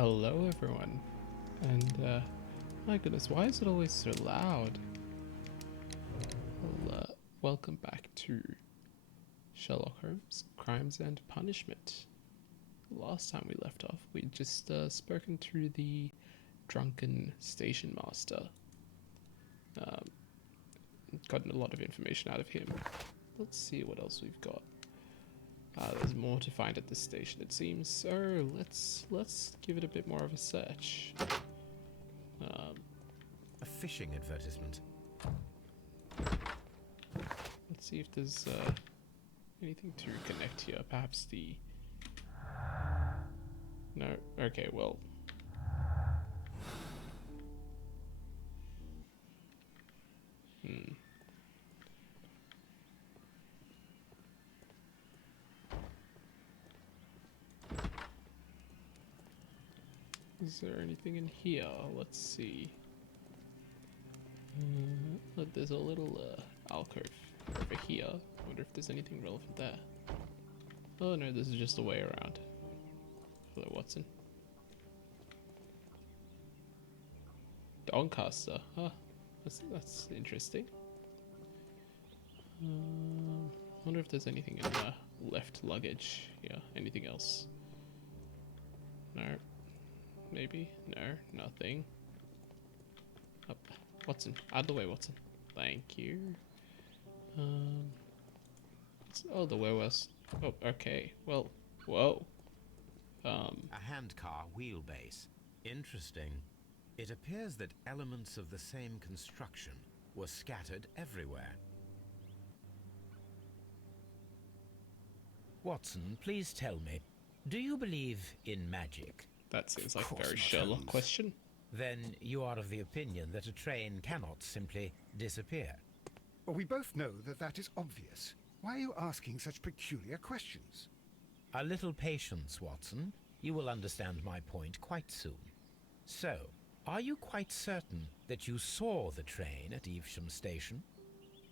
Hello, everyone. And, my goodness, why is it always so loud? Well, welcome back to Sherlock Holmes Crimes and Punishment. Last time we left off, we'd just spoken to the drunken station master. Gotten a lot of information out of him. Let's see what else we've got. There's more to find at this station, it seems. So let's give it a bit more of a search. A fishing advertisement. Let's see if there's anything to connect here. Perhaps the... No? Okay, well... Is there anything in here? Let's see. Look, there's a little alcove over here. I wonder if there's anything relevant there. Oh no, this is just a way around. Hello, Watson. Doncaster, huh? That's interesting. Wonder if there's anything in the left luggage. Yeah, anything else? No. Maybe? No, nothing. Up. Watson, out of the way, Watson. Thank you. Oh, the warehouse. Oh, okay. Well, whoa. A handcar wheelbase. Interesting. It appears that elements of the same construction were scattered everywhere. Watson, please tell me, do you believe in magic? That seems like a very Sherlock question. Then you are of the opinion that a train cannot simply disappear. Well, we both know that that is obvious. Why are you asking such peculiar questions? A little patience, Watson. You will understand my point quite soon. So, are you quite certain that you saw the train at Evesham Station?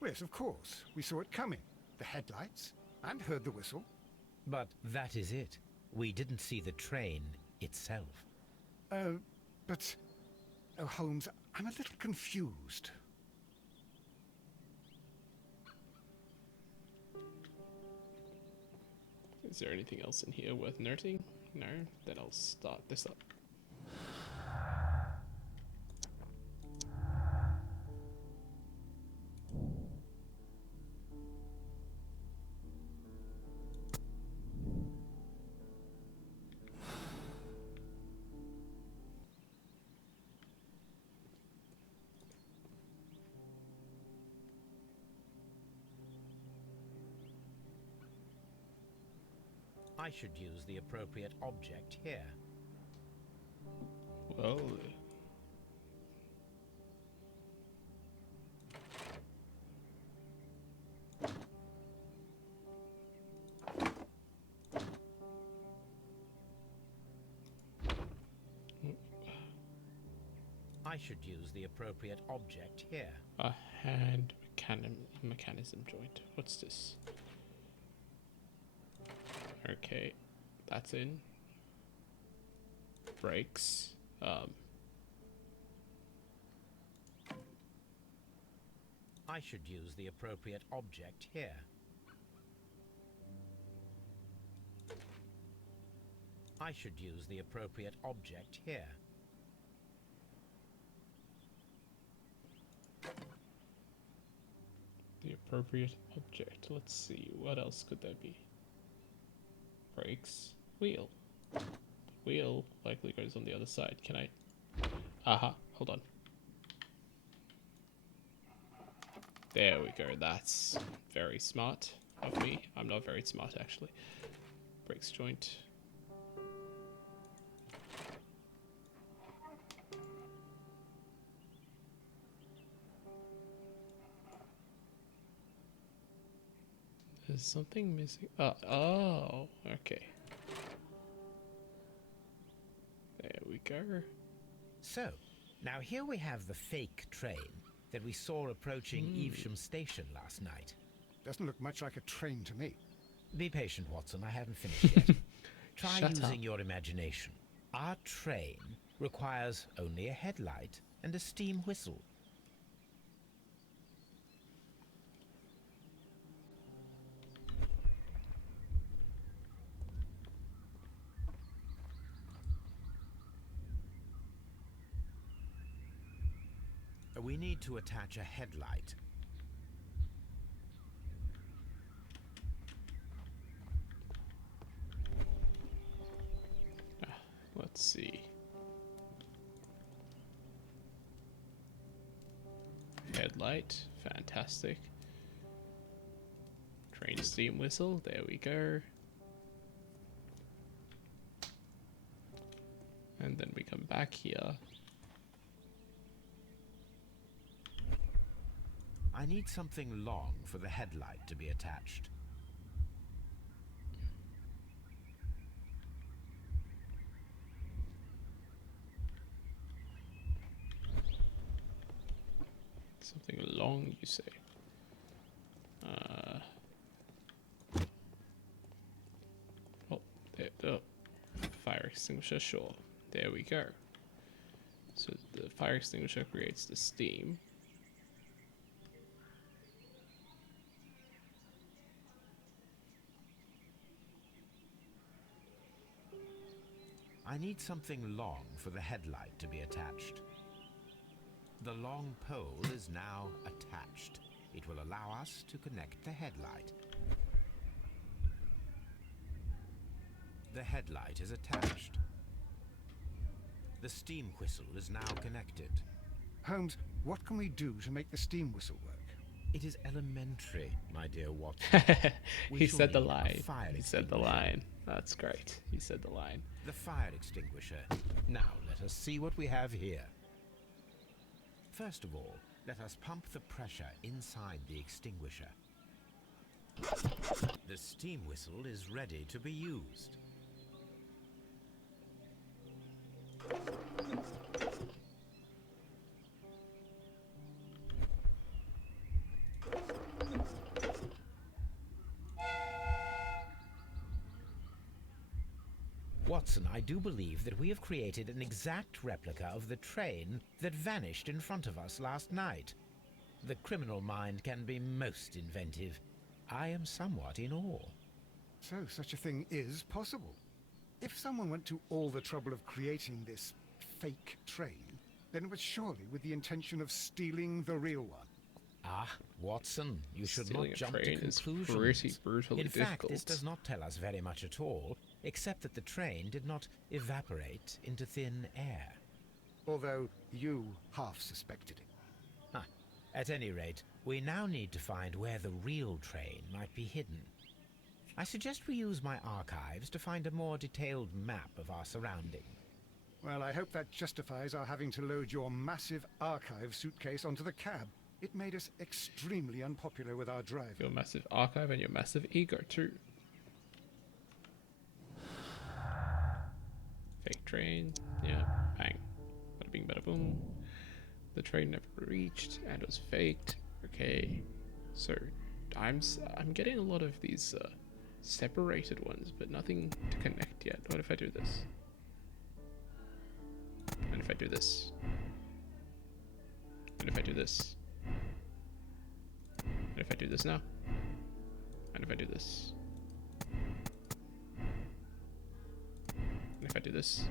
Yes, of course. We saw it coming. The headlights, and heard the whistle. But that is it. We didn't see the train itself. But... Oh, Holmes, I'm a little confused. Is there anything else in here worth noting? No? Then I'll start this up. I should use the appropriate object here. Well... I should use the appropriate object here. A hand mechanism joint. What's this? Okay, that's in. Brakes. I should use the appropriate object here. I should use the appropriate object here. The appropriate object. Let's see, what else could there be? Brakes. Wheel. Wheel likely goes on the other side. Can I... Aha, hold on. There we go. That's very smart of me. I'm not very smart, actually. Brakes joint. There's something missing. Oh, okay. There we go. So, now here we have the fake train that we saw approaching Evesham Station last night. Doesn't look much like a train to me. Be patient, Watson. I haven't finished yet. Try Shut using up. your imagination. Our train requires only a headlight and a steam whistle. We need to attach a headlight. Let's see. Headlight, fantastic. Train steam whistle, there we go. And then we come back here. I need something long for the headlight to be attached. Something long, you say? Oh, there, oh, fire extinguisher, sure. There we go. So the fire extinguisher creates the steam. I need something long for the headlight to be attached. The long pole is now attached. It will allow us to connect the headlight. The headlight is attached. The steam whistle is now connected. Holmes, what can we do to make the steam whistle work? It is elementary, my dear Watson. We He shall said the need a line. fire He said the extinguisher. line. That's great. He said the line. The fire extinguisher. Now let us see what we have here. First of all, let us pump the pressure inside the extinguisher. The steam whistle is ready to be used. Watson, I do believe that we have created an exact replica of the train that vanished in front of us last night. The criminal mind can be most inventive. I am somewhat in awe. So such a thing is possible. If someone went to all the trouble of creating this fake train, then it was surely with the intention of stealing the real one. Ah, Watson, you should Stealing not a jump to train is conclusions. pretty brutally In fact, this difficult. does not tell us very much at all, except that the train did not evaporate into thin air. Although you half suspected it. Huh. At any rate, we now need to find where the real train might be hidden. I suggest we use my archives to find a more detailed map of our surroundings. Well, I hope that justifies our having to load your massive archive suitcase onto the cab. It made us extremely unpopular with our driver. Your massive archive and your massive ego too. Fake train. Yeah. Bang. Bada bing bada boom. The train never reached and was faked. Okay. So I'm getting a lot of these separated ones, but nothing to connect yet. What if I do this? And if I do this? And if I do this? And if I do this now? And if I do this? And if I do this?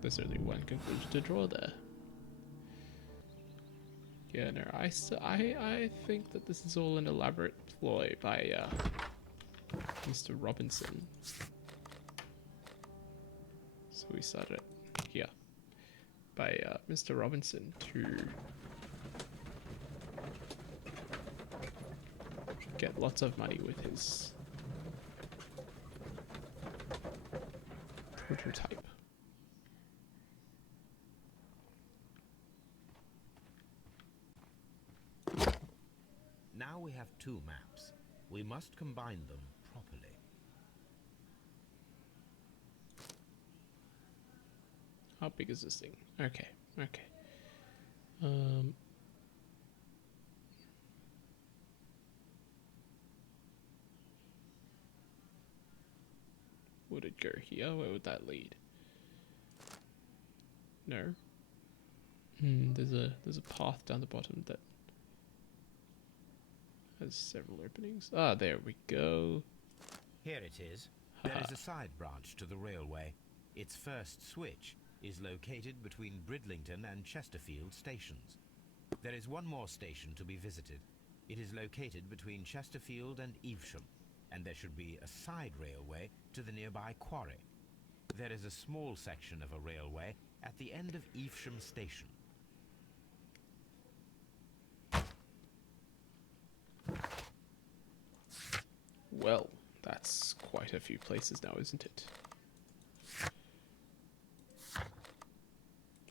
There's only one conclusion to draw there. Yeah, no, I think that this is all an elaborate ploy by Mr. Robinson. So we started here by Mr. Robinson to get lots of money with his prototype. Now we have two maps. We must combine them properly. How big is this thing? Okay, okay. Would it go here? Where would that lead? No. There's a path down the bottom that has several openings. Ah, there we go. Here it is. There is a side branch to the railway. Its first switch is located between Bridlington and Chesterfield stations. There is one more station to be visited. It is located between Chesterfield and Evesham, and there should be a side railway to the nearby quarry. There is a small section of a railway at the end of Evesham station. Well, that's quite a few places now, isn't it?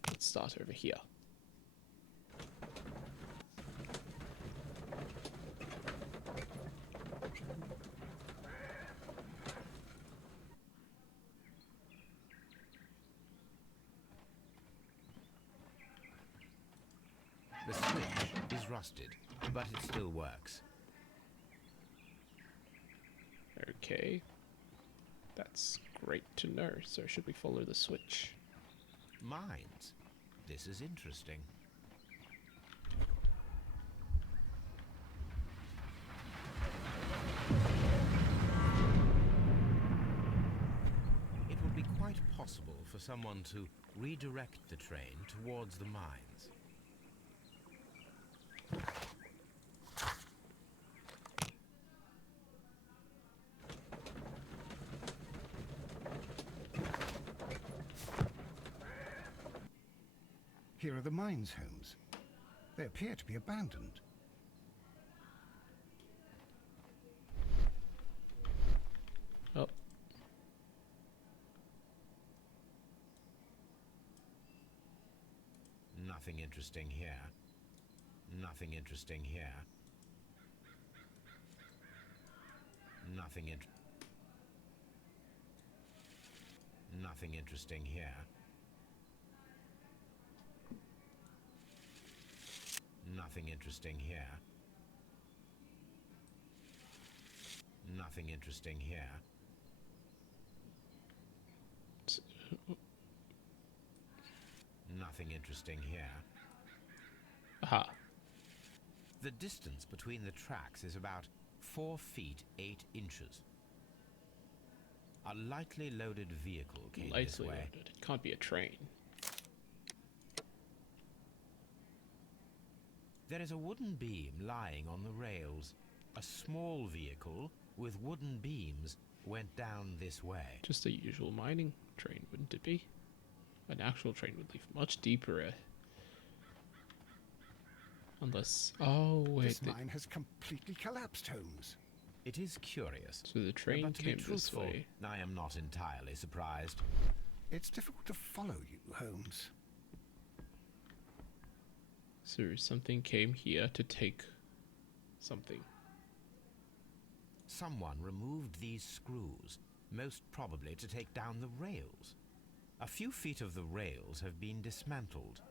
Let's start over here. The switch is rusted, but it still works. Okay. That's great to know. So should we follow the switch? Mines. This is interesting. It would be quite possible for someone to redirect the train towards the mines. Here are the mines, Holmes. They appear to be abandoned. Oh. Nothing interesting here. Nothing interesting here. Nothing interesting here. Nothing interesting here. Nothing interesting here. Nothing interesting here. Aha. The distance between the tracks is about 4 feet 8 inches. A lightly loaded vehicle came this Lightly way. loaded. It can't be a train. There is a wooden beam lying on the rails. A small vehicle with wooden beams went down this way. Just a usual mining train, wouldn't it be? An actual train would leave much deeper. Unless... Oh, wait. This mine has completely collapsed, Holmes. It is curious. So the train but to be came this truthful, way. I am not entirely surprised. It's difficult to follow you, Holmes. So something came here to take something. Someone removed these screws, most probably to take down the rails. A few feet of the rails have been dismantled.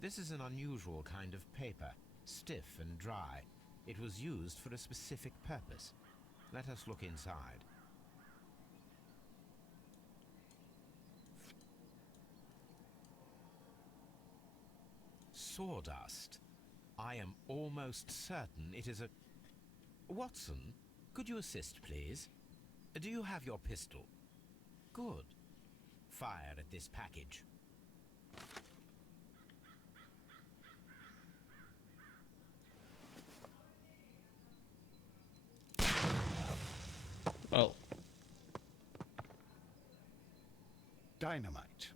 This is an unusual kind of paper, stiff and dry. It was used for a specific purpose. Let us look inside. Sawdust. I am almost certain it is a... Watson, could you assist, please? Do you have your pistol? Good. Fire at this package. Well, Dynamite.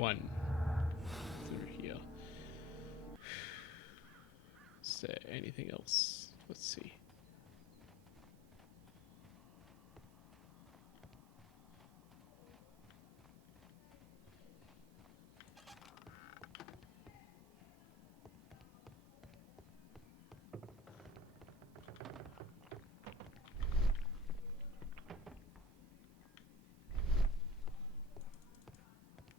one through here. Is there anything else? Let's see.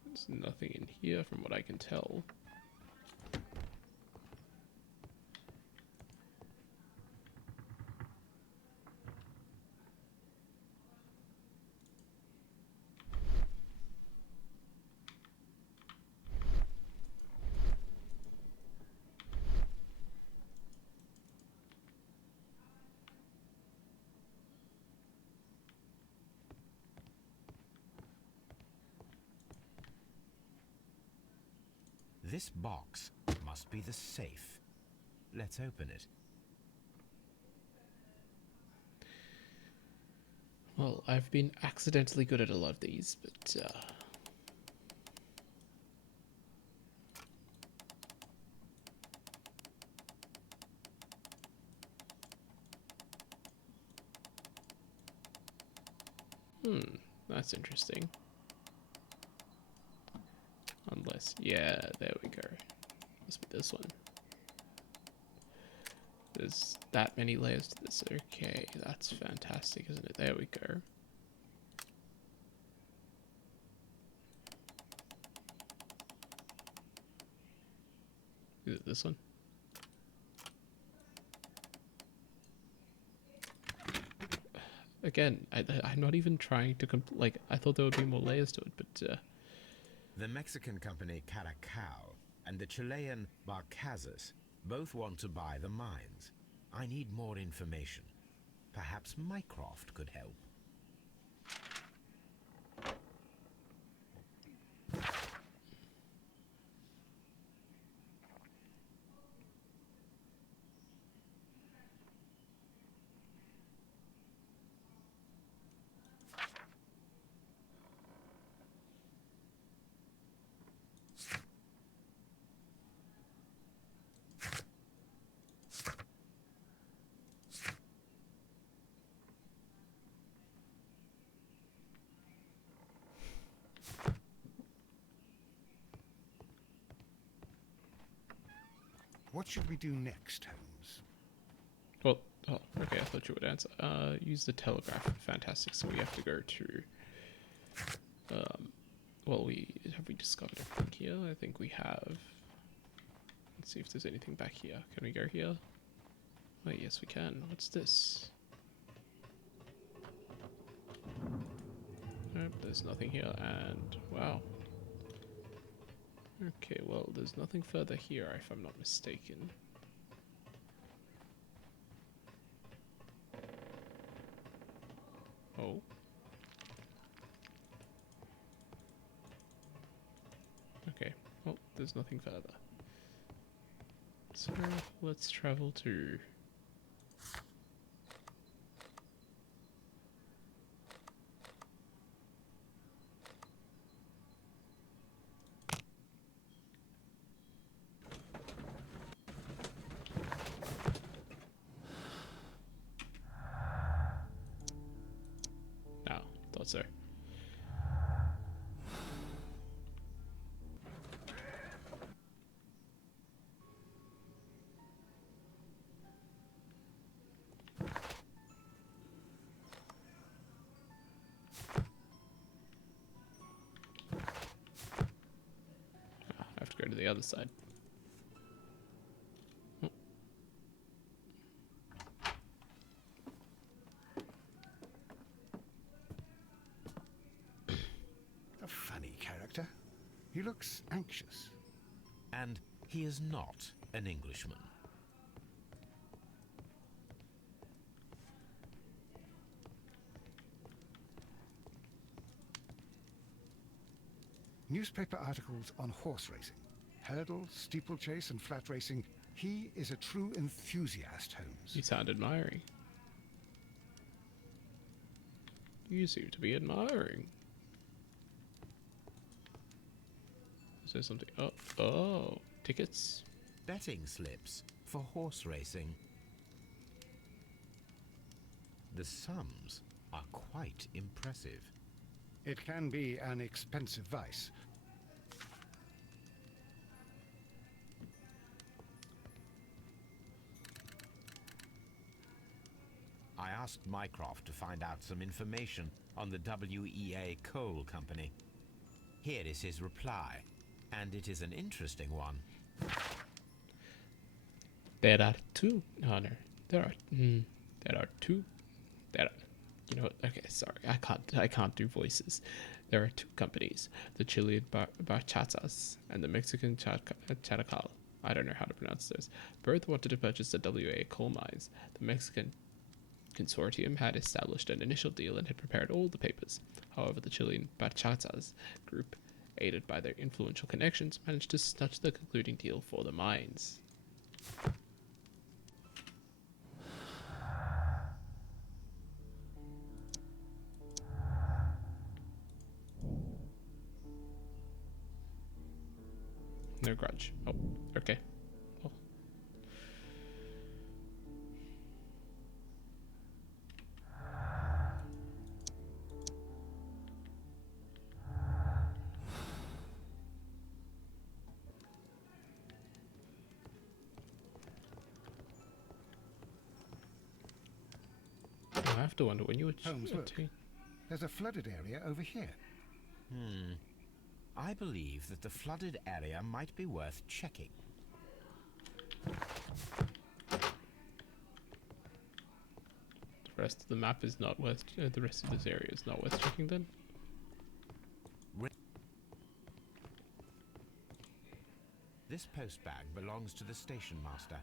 There's nothing in here from what I can tell. This box must be the safe. Let's open it. Well, I've been accidentally good at a lot of these, but that's interesting. Unless, yeah, there we go. Must be this one. There's that many layers to this. Okay, that's fantastic, isn't it? There we go. Is it this one? Again, I'm not even trying to like. I thought there would be more layers to it, but The Mexican company Caracao and the Chilean Barcazas both want to buy the mines. I need more information. Perhaps Mycroft could help. What should we do next, Holmes? well, oh, okay. I thought you would answer. Use the telegraph. Fantastic. So we have to go to. Well, we discovered everything here? I think we have. Let's see if there's anything back here. Can we go here? Oh, yes, we can. What's this? Nope, there's nothing here, and wow. Okay, well, there's nothing further here, if I'm not mistaken. Oh. Okay, well, there's nothing further. So, let's travel to... No, thought so. I have to go to the other side. A funny character. He looks anxious. And he is not an Englishman. Newspaper articles on horse racing. Hurdle, steeplechase, and flat racing. He is a true enthusiast, Holmes. You sound admiring. You seem to be admiring. Is there something? Oh, tickets. Betting slips for horse racing. The sums are quite impressive. It can be an expensive vice. I asked Mycroft to find out some information on the WEA Coal Company. Here is his reply, and it is an interesting one. There are two. Oh no, there are. There are two. There are. You know what? Okay, sorry. I can't do voices. There are two companies: the Chilean Bachatas and the Mexican Characal. I don't know how to pronounce those. Both wanted to purchase the WA coal mines. The Mexican consortium had established an initial deal and had prepared all the papers. However, the Chilean Bachatas group, aided by their influential connections, managed to snatch the concluding deal for the mines. No grudge. Oh, okay. Well. I have to wonder when you were Holmes, look. There's a flooded area over here. I believe that the flooded area might be worth checking. The rest of the map is not worth. The rest of this area is not worth checking then. This post bag belongs to the station master.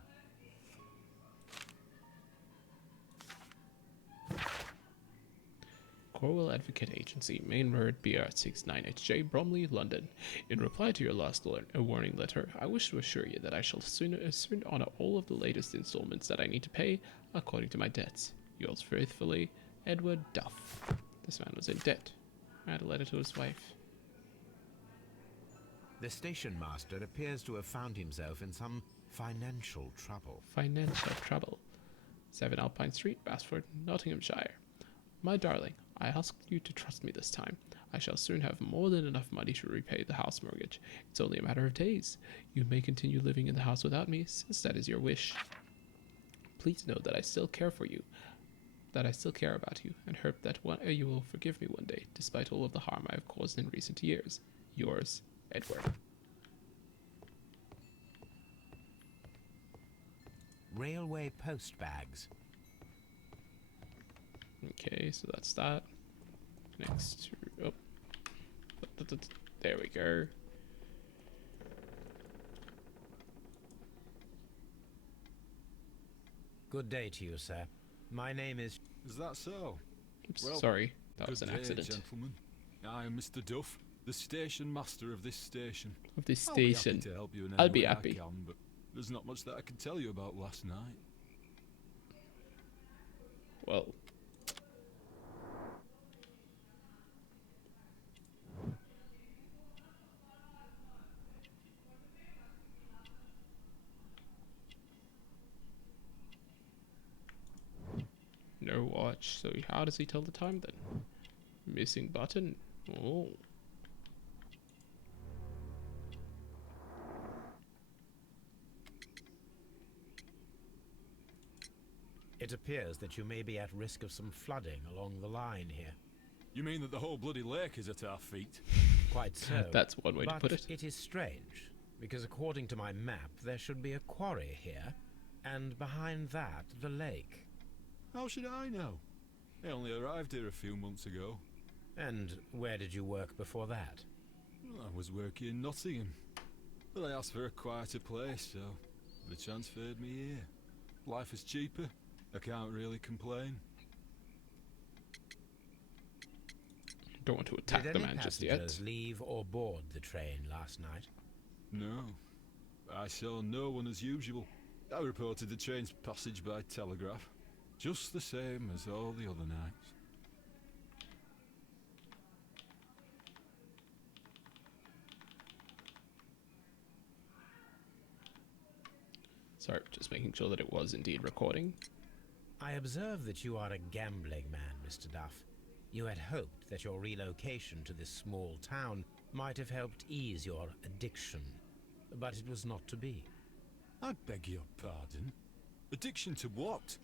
Corwell Advocate Agency, Main Road, BR69HJ, Bromley, London. In reply to your last warning letter, I wish to assure you that I shall soon honor all of the latest installments that I need to pay according to my debts. Yours faithfully, Edward Duff. This man was in debt. I had a letter to his wife. The station master appears to have found himself in some financial trouble. Financial trouble. 7 Alpine Street, Basford, Nottinghamshire. My darling, I ask you to trust me this time. I shall soon have more than enough money to repay the house mortgage. It's only a matter of days. You may continue living in the house without me, since that is your wish. Please know that I still care for you, that I still care about you, and hope that you will forgive me one day, despite all of the harm I have caused in recent years. Yours, Edward. Railway post bags. Okay, so that's that. Next, oh, there we go. Good day to you, sir. My name is... Is that so? Oops, Well, sorry, that was good an day, accident. Gentlemen. I am Mr. Duff, the station master of this station. Of this I'll be station. happy to help you in I'll any be way happy. I can, but there's not much that I can tell you about last night. Well, no watch. So how does he tell the time then? Missing button. Oh. It appears that you may be at risk of some flooding along the line here. You mean that the whole bloody lake is at our feet? Quite so. That's one way to But put it. it is strange, because according to my map, there should be a quarry here, and behind that, the lake. How should I know? I only arrived here a few months ago. And where did you work before that? Well, I was working in Nottingham, but I asked for a quieter place, so they transferred me here. Life is cheaper. I can't really complain. Don't want to attack Did the any man just passengers yet. leave or board the train last night? No. I saw no one as usual. I reported the train's passage by telegraph, just the same as all the other nights. Sorry, just making sure that it was indeed recording. I observe that you are a gambling man, Mr. Duff. You had hoped that your relocation to this small town might have helped ease your addiction, but it was not to be. I beg your pardon? Addiction to what?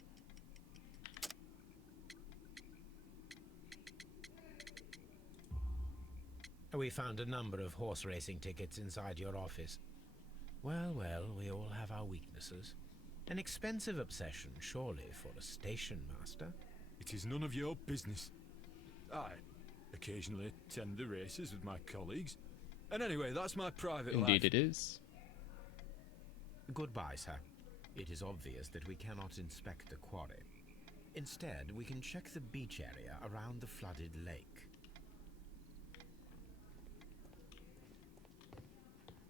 We found a number of horse racing tickets inside your office. Well, we all have our weaknesses. An expensive obsession, surely, for a station master. It is none of your business. I occasionally attend the races with my colleagues. And anyway, that's my private life. Indeed it is. Goodbye, sir. It is obvious that we cannot inspect the quarry. Instead, we can check the beach area around the flooded lake.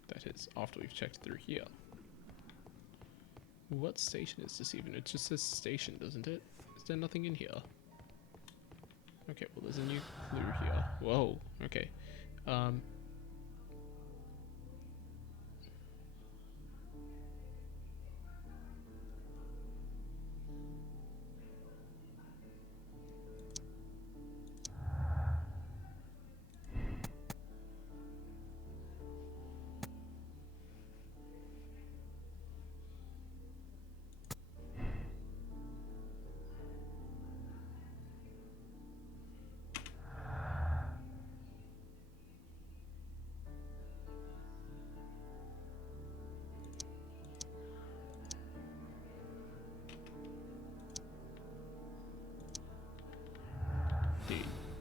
That is after we've checked through here. What station is this even? It just says station, doesn't it? Is there nothing in here? Okay, well there's a new clue here. Whoa, okay.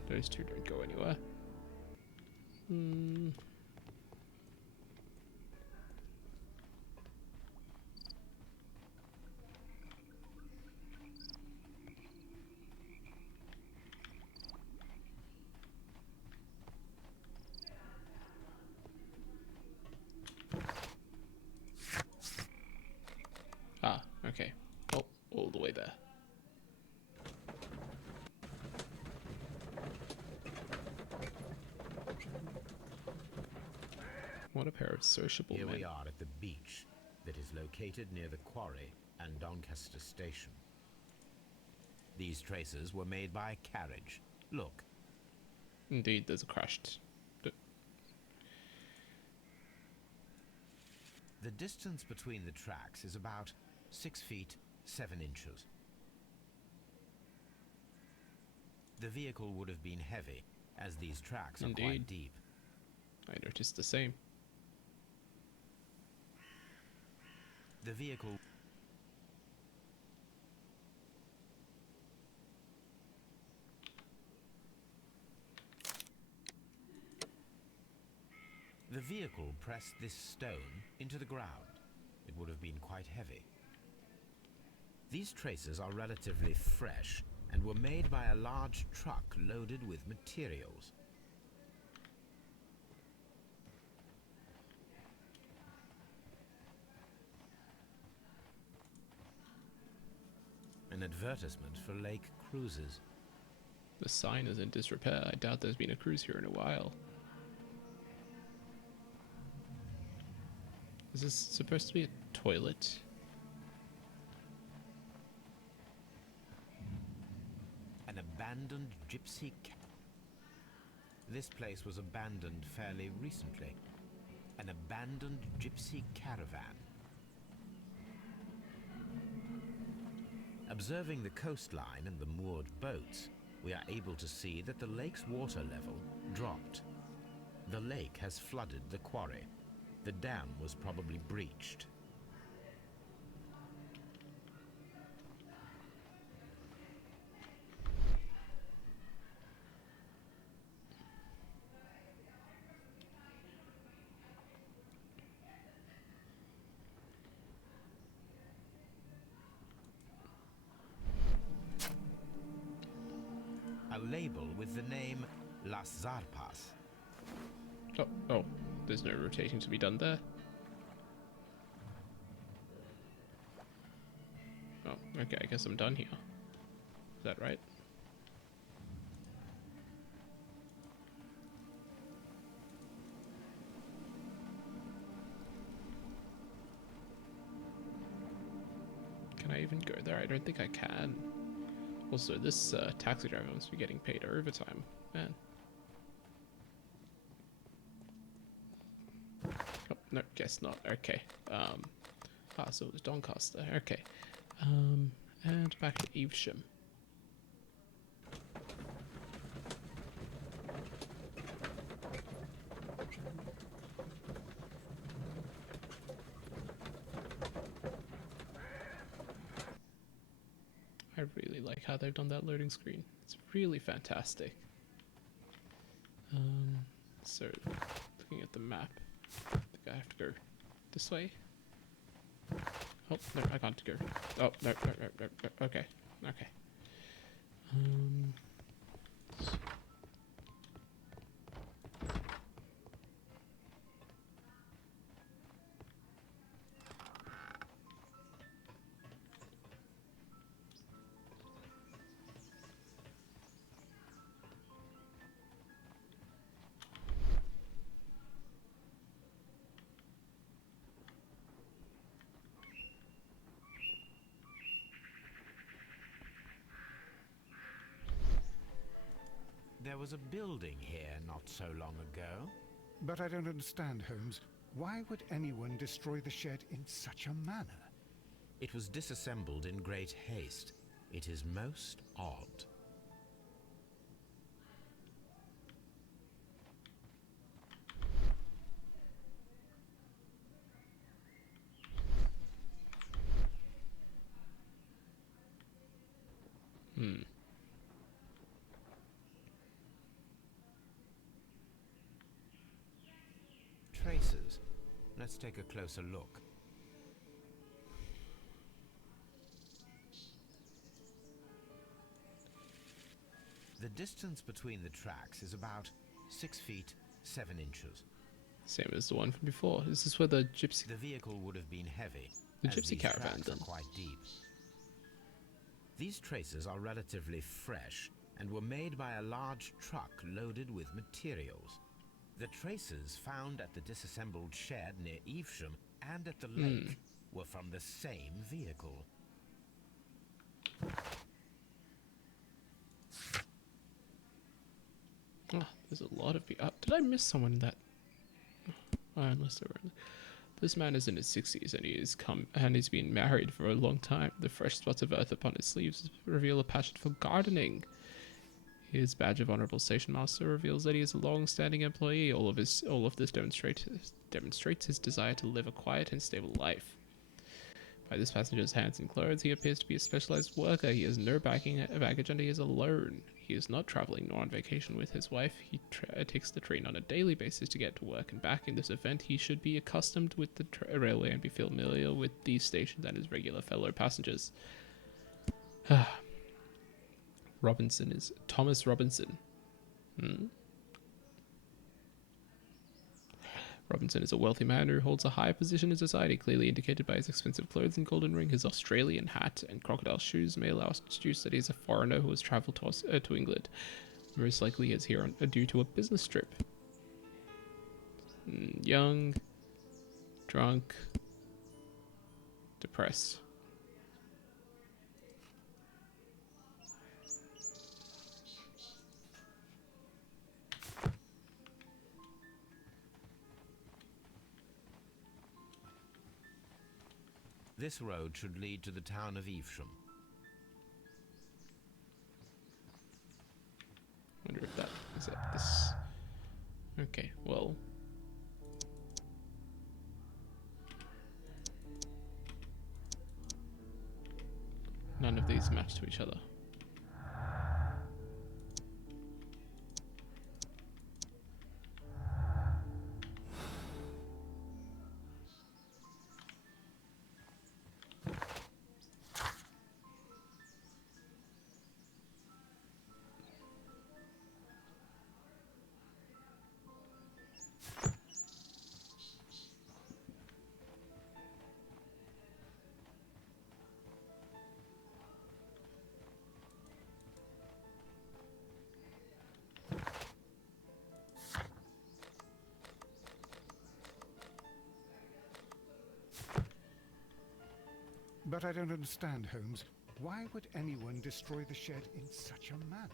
Those two don't go anywhere. Ah, okay. Oh, all the way there. What a pair of sociable Here men. we are at the beach that is located near the quarry and Doncaster Station. These traces were made by a carriage. Look. Indeed, there's a crashed. The distance between the tracks is about 6 feet 7 inches. The vehicle would have been heavy, as these tracks are quite Indeed. deep. I noticed the same. The vehicle... The vehicle pressed this stone into the ground. It would have been quite heavy. These traces are relatively fresh and were made by a large truck loaded with materials. An advertisement for lake cruises. The sign is in disrepair. I doubt there's been a cruise here in a while. Is this supposed to be a toilet? An abandoned gypsy This place was abandoned fairly recently. An abandoned gypsy caravan. Observing the coastline and the moored boats, we are able to see that the lake's water level dropped. The lake has flooded the quarry. The dam was probably breached. A label with the name Las Zarpas. Oh, there's no rotating to be done there. Oh, okay, I guess I'm done here. Is that right? I even go there? I don't think I can. Also, this taxi driver must be getting paid overtime. Man. Oh, no, guess not. Okay. So it was Doncaster. Okay. And back to Evesham. I really like how they've done that loading screen. It's really fantastic. So, looking at the map, I think I have to go this way. Oh, no, I can't go. Oh, no. Okay. Okay. There was a building here not so long ago. But I don't understand, Holmes. Why would anyone destroy the shed in such a manner? It was disassembled in great haste. It is most odd. Traces. Let's take a closer look. The distance between the tracks is about 6 feet 7 inches. Same as the one from before. This is where the gypsy... The vehicle would have been heavy. The as gypsy these caravan, tracks then. are quite deep. These traces are relatively fresh and were made by a large truck loaded with materials. The traces found at the disassembled shed near Evesham and at the lake were from the same vehicle. Oh, there's a lot of people. Did I miss someone in that? Unless they were... This man is in his 60s and he's been married for a long time. The fresh spots of earth upon his sleeves reveal a passion for gardening. His badge of honorable station master reveals that he is a long-standing employee. All of this demonstrates his desire to live a quiet and stable life. By this passenger's hands and clothes, he appears to be a specialized worker. He has no baggage and he is alone. He is not traveling nor on vacation with his wife. He takes the train on a daily basis to get to work and back. In this event, he should be accustomed with the railway and be familiar with these stations and his regular fellow passengers. Robinson is Thomas Robinson. Robinson is a wealthy man who holds a high position in society, clearly indicated by his expensive clothes and golden ring. His Australian hat and crocodile shoes may allow us to deduce that he is a foreigner who has travelled to England. Most likely he is here due to a business trip. Young, drunk, depressed. This road should lead to the town of Evesham. Wonder if that is it. This. Okay, well. None of these match to each other. But I don't understand, Holmes. Why would anyone destroy the shed in such a manner?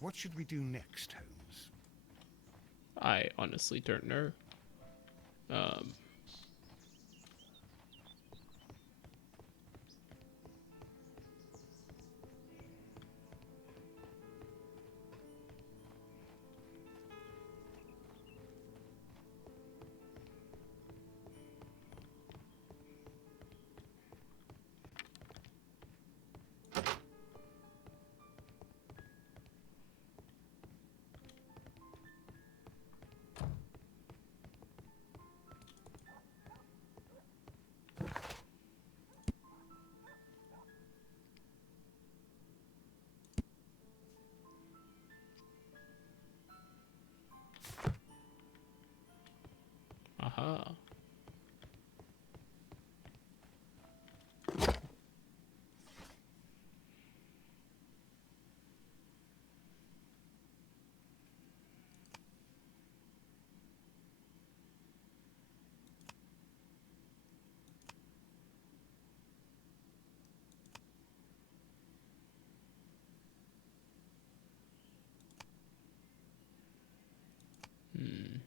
What should we do next, Holmes? I honestly don't know. Aha. Hmm.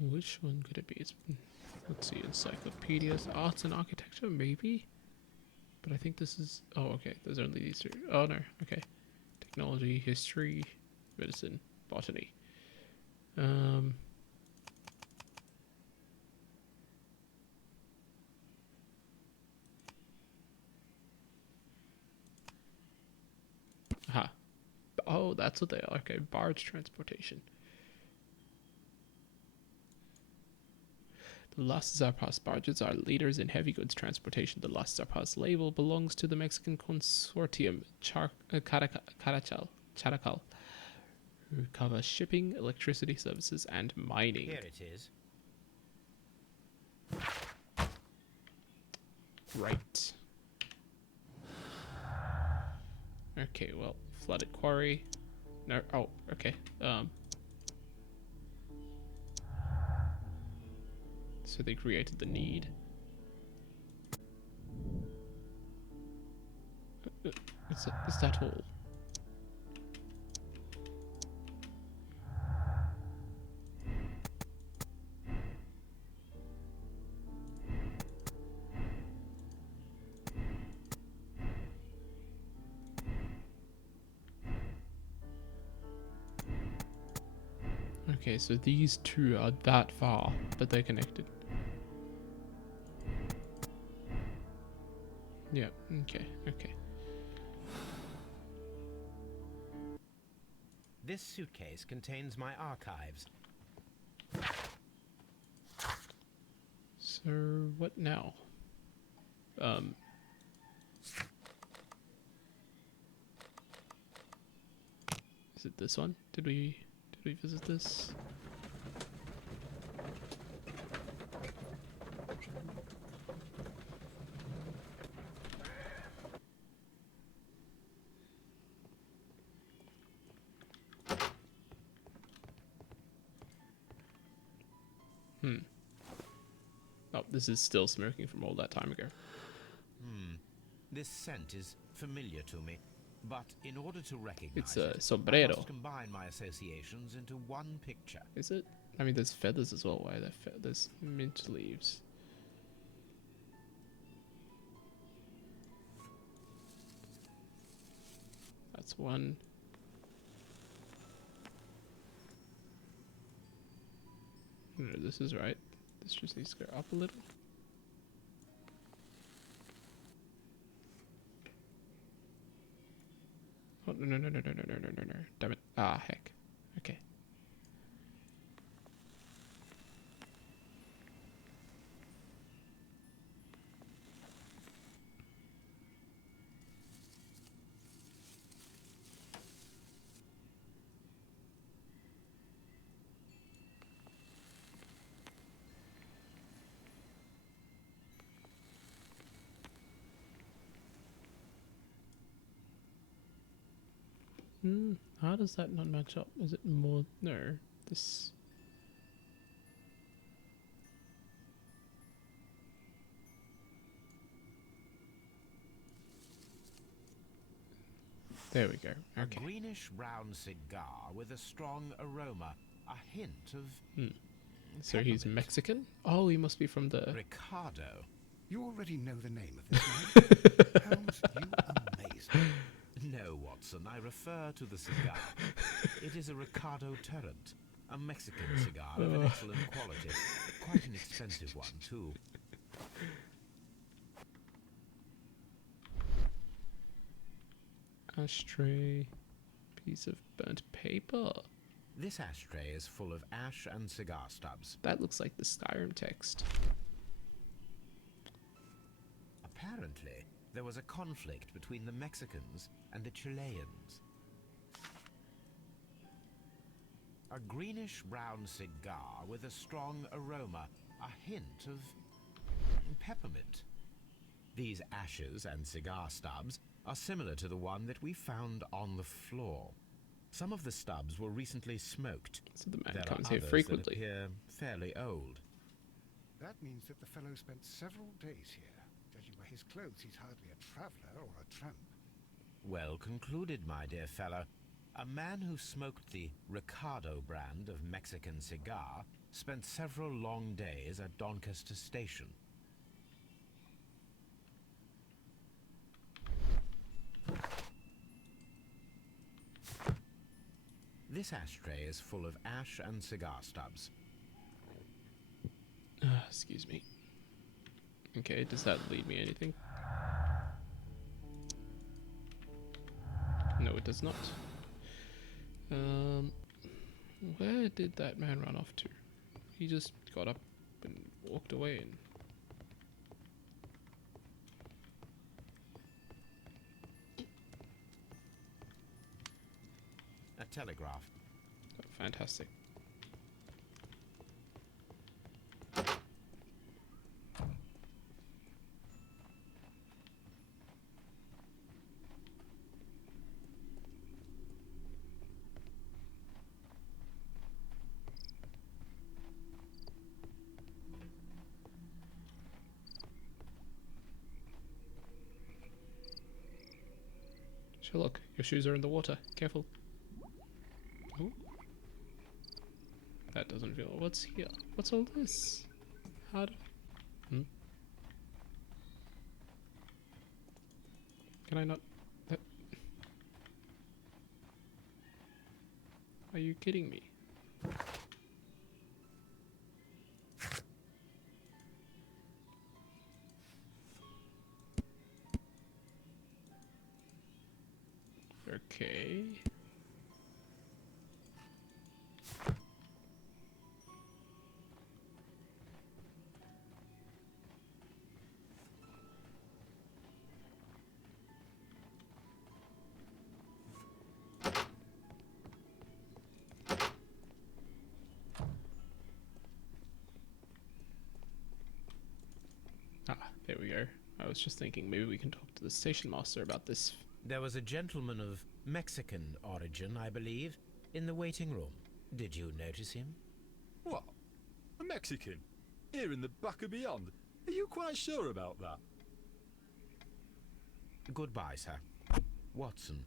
Which one could it be? Let's see, encyclopedias, arts and architecture, maybe? But I think this is... Oh, okay, there's only these three. Oh, no, okay. Technology, history, medicine, botany. Aha. Oh, that's what they are. Okay, barge transportation. The Las Zarpas barges are leaders in heavy goods transportation. The Las Zarpas label belongs to the Mexican consortium Characal, who cover shipping, electricity services, and mining. Here it is. Right. Okay, well, flooded quarry. No, oh, okay. So they created the need. Is that all? Okay, so these two are that far, but they're connected. Yeah, okay, okay. This suitcase contains my archives. So, what now? Is it this one? Did we visit this? Oh, this is still smoking from all that time ago. This scent is familiar to me, but in order to recognize It's a it, I sombrero. must combine my associations into one picture. Is it? I mean, there's feathers as well. Why are there there's mint leaves? That's one. No, this is right. This just needs to go up a little. Oh, no, no, no, no, no, no, no, no, no, no. Damn it. Ah, heck. Okay. How does that not match up? Is it more? No, this. There we go. A Okay. greenish-brown cigar with a strong aroma, a hint of So he's peppermint. Mexican? Oh, he must be from the. Ricardo. You already know the name of this man. Holmes, you amaze me. No, Watson, I refer to the cigar. It is a Ricardo Turrent, a Mexican cigar of an excellent quality. Quite an expensive one, too. Ashtray. Piece of burnt paper. This ashtray is full of ash and cigar stubs. That looks like the Skyrim text. Apparently, there was a conflict between the Mexicans and the Chileans. A greenish-brown cigar with a strong aroma, a hint of peppermint. These ashes and cigar stubs are similar to the one that we found on the floor. Some of the stubs were recently smoked. So the man There comes are here others frequently. that appear fairly old. That means that the fellow spent several days here. Judging by his clothes, he's hardly a traveller or a tramp. Well concluded, my dear fellow. A man who smoked the Ricardo brand of Mexican cigar spent several long days at Doncaster Station. This ashtray is full of ash and cigar stubs. Excuse me. Okay, does that lead me anything? No, it does not. Where did that man run off to? He just got up and walked away and... A telegraph. Oh, fantastic. Sherlock, your shoes are in the water. Careful. Ooh. That doesn't feel... What's here? What's all this? How do... Can I not... That... Are you kidding me? Okay. Ah, there we go. I was just thinking maybe we can talk to the station master about this. There was a gentleman of Mexican origin, I believe, in the waiting room. Did you notice him? What? A Mexican? Here in the back of beyond? Are you quite sure about that? Goodbye, sir. Watson,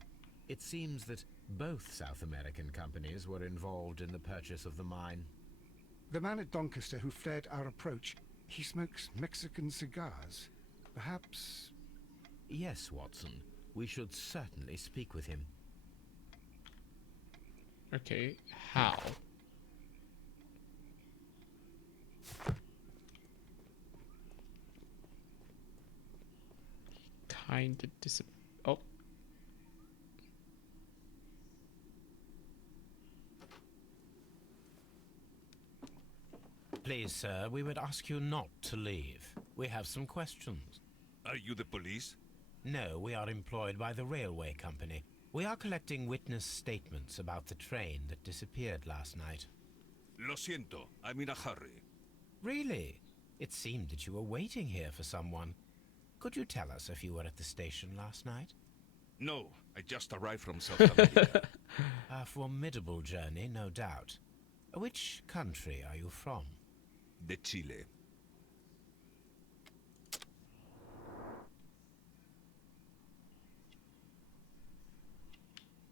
it seems that both South American companies were involved in the purchase of the mine. The man at Doncaster who flared our approach, he smokes Mexican cigars. Perhaps... Yes, Watson. We should certainly speak with him. Okay, how? Kinda Oh. Please, sir, we would ask you not to leave. We have some questions. Are you the police? No, we are employed by the railway company. We are collecting witness statements about the train that disappeared last night. Lo siento, I'm in a hurry. Really? It seemed that you were waiting here for someone. Could you tell us if you were at the station last night? No, I just arrived from South America. A formidable journey, no doubt. Which country are you from? De Chile.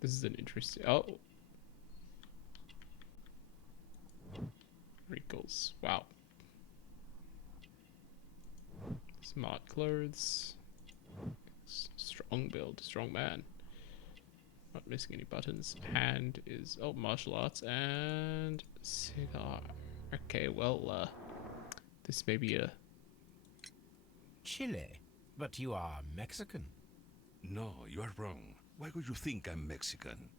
This is an interesting. Oh, wrinkles. Wow. Smart clothes. Strong build. Strong man. Not missing any buttons. Hand is martial arts and cigar. Okay, well, this may be a. Chile? But you are Mexican. No, you are wrong. Why would you think I'm Mexican?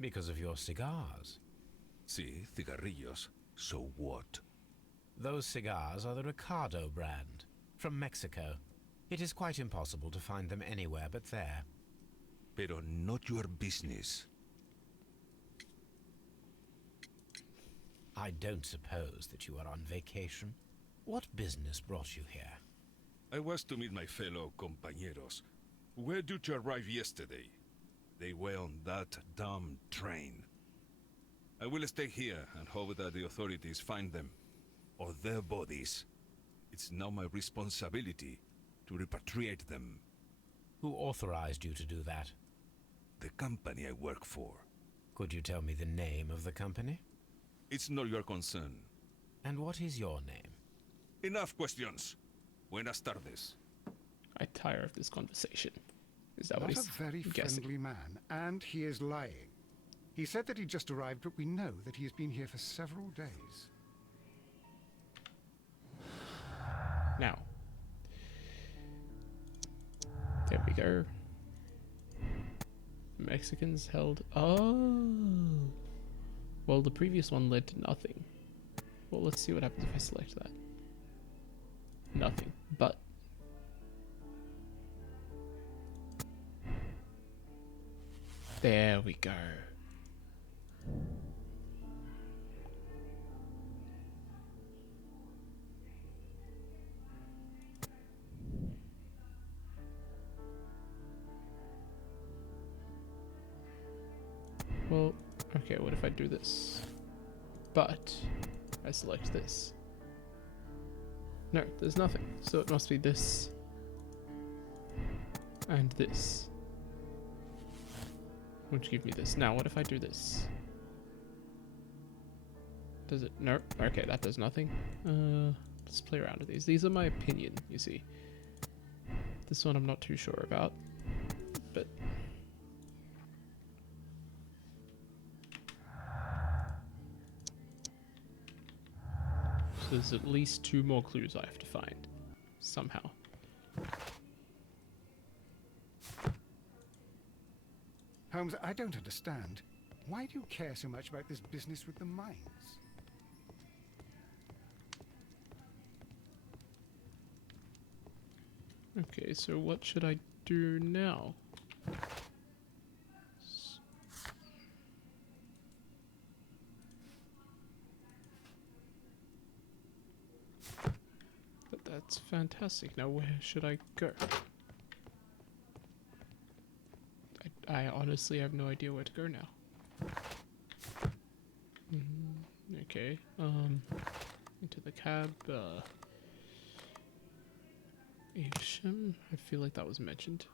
Because of your cigars. See, cigarrillos. So what? Those cigars are the Ricardo brand, from Mexico. It is quite impossible to find them anywhere but there. Pero not your business. I don't suppose that you are on vacation. What business brought you here? I was to meet my fellow compañeros, who were due to arrive yesterday. They were on that damn train. I will stay here and hope that the authorities find them, or their bodies. It's now my responsibility to repatriate them. Who authorized you to do that? The company I work for. Could you tell me the name of the company? It's not your concern. And what is your name? Enough questions. Buenas tardes. I tire of this conversation. Is that Not what a he's very guessing? friendly man, and he is lying. He said that he just arrived, but we know that he has been here for several days. Now. There we go. Mexicans held. Oh. Well, the previous one led to nothing. Well, let's see what happens if I select that. Nothing. But. There we go. Well, okay, what if I do this? But I select this. No, there's nothing. So it must be this and this. Which give me this. Now, what if I do this? Does it? No. Okay, that does nothing. Let's play around with these. These are my opinion, you see. This one I'm not too sure about. But so there's at least 2 more clues I have to find. Somehow. Holmes, I don't understand. Why do you care so much about this business with the mines? Okay, so what should I do now? But that's fantastic. Now where should I go? I honestly have no idea where to go now. Okay, into the cab, Isham, I feel like that was mentioned.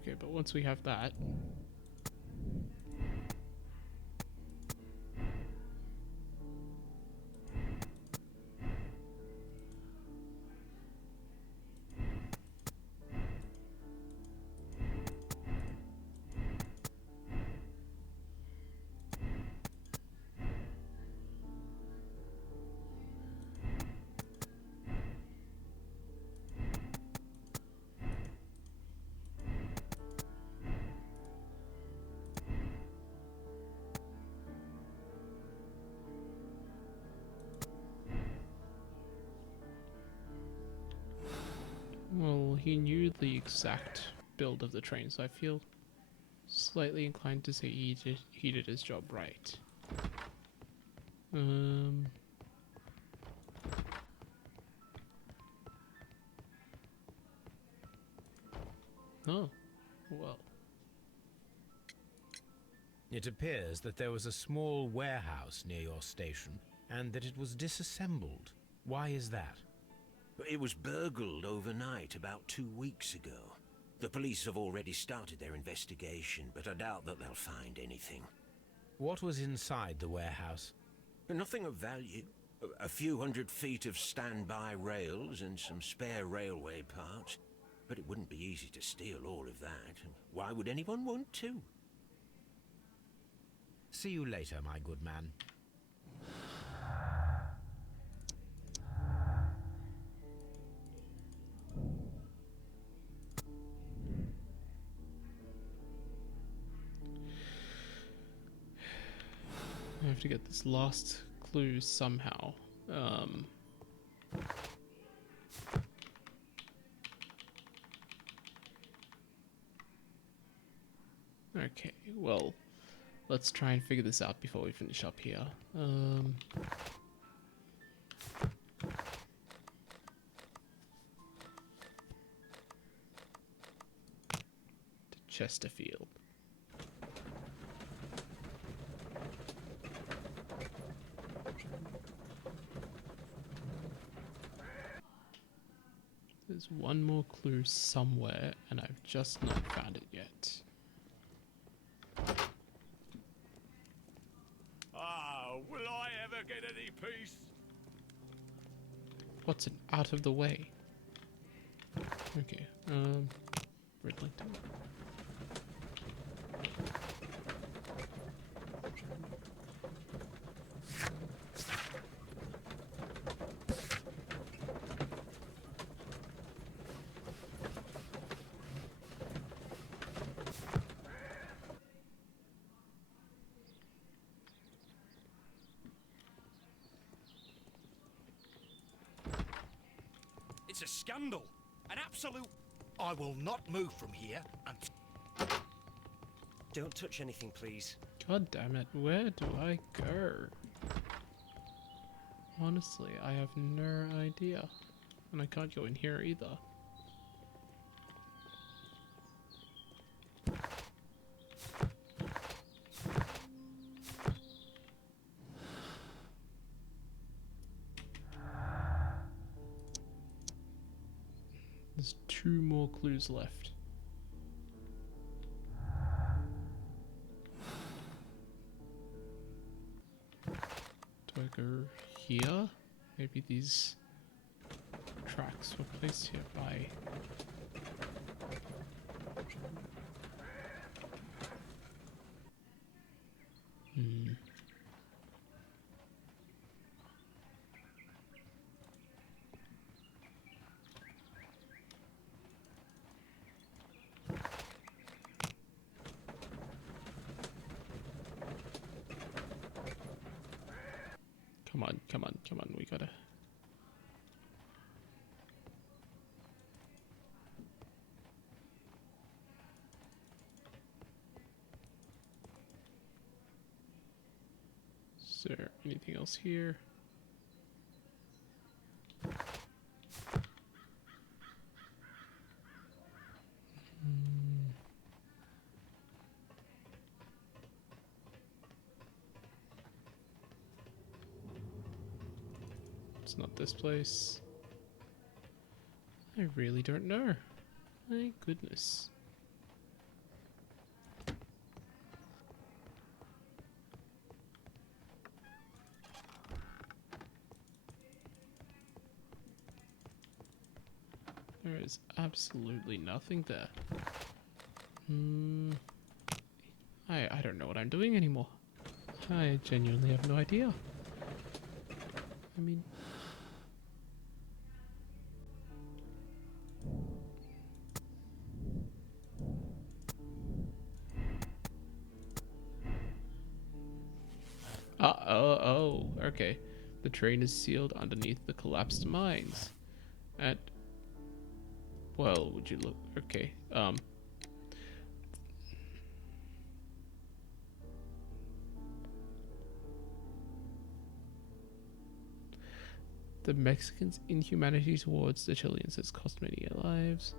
Okay, but once we have that, well, he knew the exact build of the train, so I feel Slightly inclined to say he did his job right. Oh, well. It appears that there was a small warehouse near your station, and that it was disassembled. Why is that? It was burgled overnight about 2 weeks ago. The police have already started their investigation, but I doubt that they'll find anything. What was inside the warehouse? Nothing of value. A few 100 feet of standby rails and some spare railway parts. But it wouldn't be easy to steal all of that. Why would anyone want to? See you later, my good man. I have to get this last clue somehow. Okay, well, let's try and figure this out before we finish up here. To Chesterfield. There's one more clue somewhere, and I've just not found it yet. Will I ever get any peace? What's it out of the way? Okay, Bridlington. It's a scandal. An absolute... I will not move from here until... Don't touch anything, please. God damn it, where do I go? Honestly, I have no idea. And I can't go in here either. There's 2 more clues left. Do I go here? Maybe these tracks were placed here by... Come on, come on, come on, we gotta... Is there anything else here? It's not this place. I really don't know. My goodness. There is absolutely nothing there. I don't know what I'm doing anymore. I genuinely have no idea. I mean... oh, okay. The train is sealed underneath the collapsed mines. And... Well, would you look... Okay, The Mexicans' inhumanity towards the Chileans has cost many lives.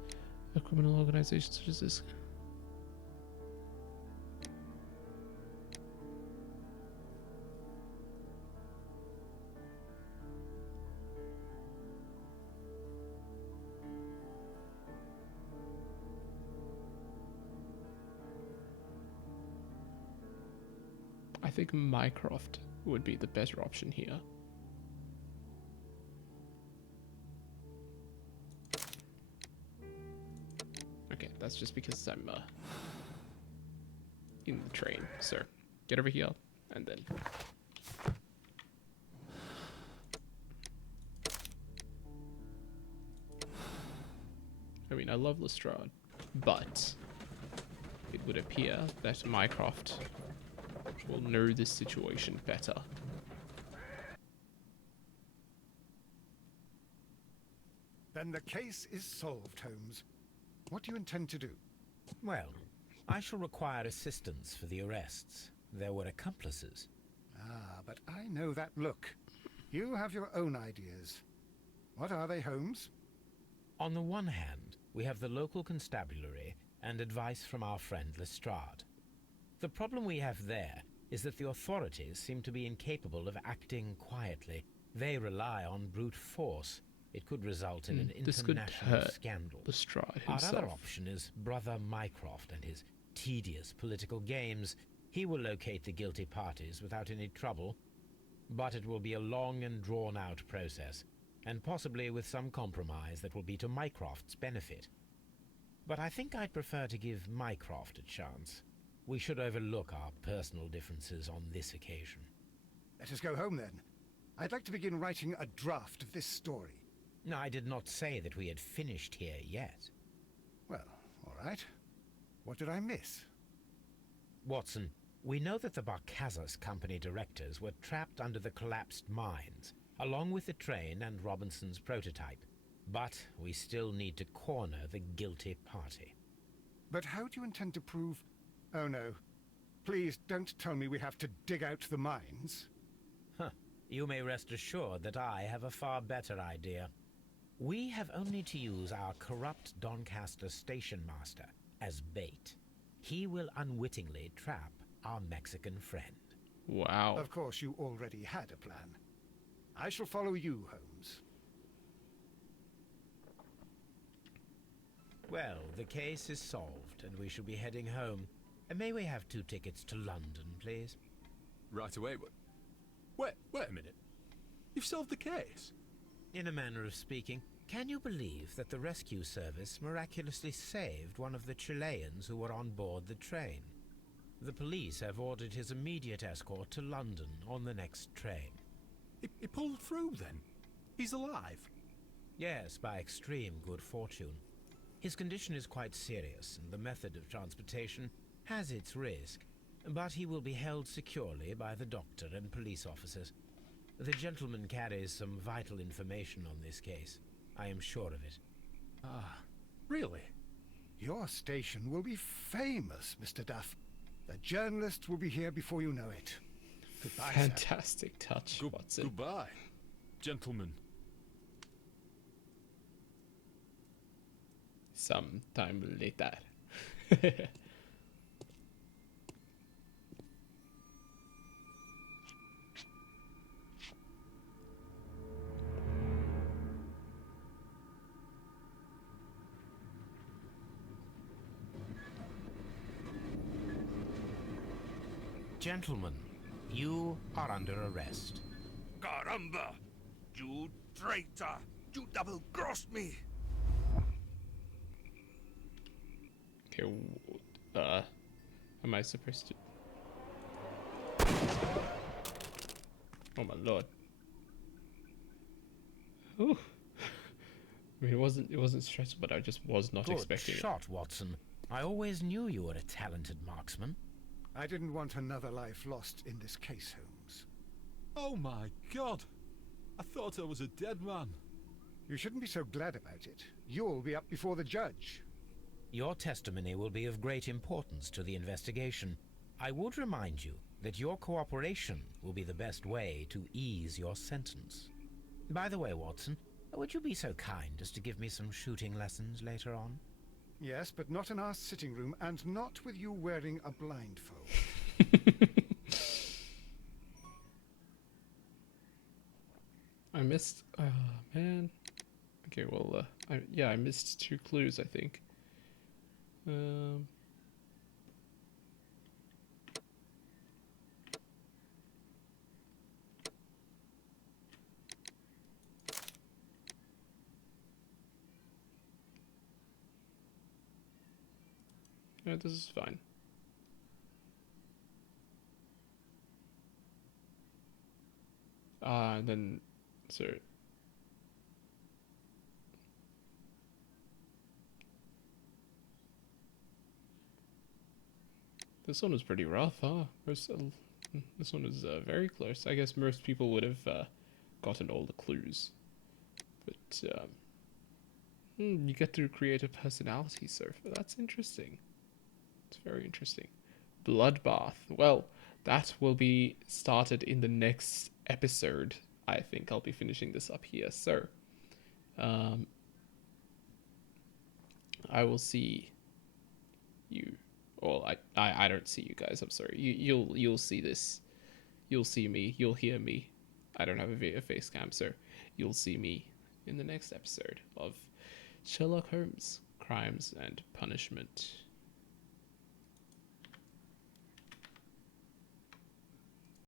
A criminal organization such as this. I think Mycroft would be the better option here. Okay, that's just because I'm in the train. So get over here and then. I mean, I love Lestrade, but it would appear that Mycroft will know this situation better. Then the case is solved, Holmes. What do you intend to do? Well, I shall require assistance for the arrests. There were accomplices. Ah, but I know that look. You have your own ideas. What are they, Holmes? On the one hand, we have the local constabulary and advice from our friend Lestrade. The problem we have there is that the authorities seem to be incapable of acting quietly. They rely on brute force. It could result in an This could international hurt scandal. Lestrade Our himself. other option is Brother Mycroft and his tedious political games. He will locate the guilty parties without any trouble, but it will be a long and drawn-out process, and possibly with some compromise that will be to Mycroft's benefit. But I think I'd prefer to give Mycroft a chance. We should overlook our personal differences on this occasion. Let us go home, then. I'd like to begin writing a draft of this story. No, I did not say that we had finished here yet. Well, all right. What did I miss? Watson, we know that the Barcazas Company directors were trapped under the collapsed mines, along with the train and Robinson's prototype. But we still need to corner the guilty party. But how do you intend to prove... Oh, no. Please don't tell me we have to dig out the mines. Huh. You may rest assured that I have a far better idea. We have only to use our corrupt Doncaster station master as bait. He will unwittingly trap our Mexican friend. Wow. Of course, you already had a plan. I shall follow you, Holmes. Well, the case is solved, and we shall be heading home. And may we have 2 tickets to London, please? Right away, but... Wait a minute. You've solved the case? In a manner of speaking, can you believe that the rescue service miraculously saved one of the Chileans who were on board the train? The police have ordered his immediate escort to London on the next train. He pulled through, then? He's alive? Yes, by extreme good fortune. His condition is quite serious, and the method of transportation has its risk, but he will be held securely by the doctor and police officers. The gentleman carries some vital information on this case. I am sure of it. Ah, really? Your station will be famous, Mr. Duff. The journalists will be here before you know it. Goodbye, sir. Fantastic touch, Watson. Goodbye, gentlemen. Sometime later. Gentlemen, you are under arrest. Caramba! You traitor! You double-crossed me! Okay, am I supposed to... Oh my lord. Ooh. I mean, it wasn't stressful, but I just was not Good expecting it. shot, Watson. I always knew you were a talented marksman. I didn't want another life lost in this case, Holmes. Oh my god! I thought I was a dead man. You shouldn't be so glad about it. You'll be up before the judge. Your testimony will be of great importance to the investigation. I would remind you that your cooperation will be the best way to ease your sentence. By the way, Watson, would you be so kind as to give me some shooting lessons later on? Yes, but not in our sitting room, and not with you wearing a blindfold. I missed. Man. Okay, well, I missed 2 clues, I think. Yeah, this is fine. And then, so this one was pretty rough, huh? This one is very close. I guess most people would have gotten all the clues, but you get to create a personality, so that's interesting. It's very interesting. Bloodbath. Well, that will be started in the next episode. I think I'll be finishing this up here. So, I will see you. Well, I don't see you guys. I'm sorry. You'll see this. You'll see me. You'll hear me. I don't have a face cam, so you'll see me in the next episode of Sherlock Holmes: Crimes and Punishment.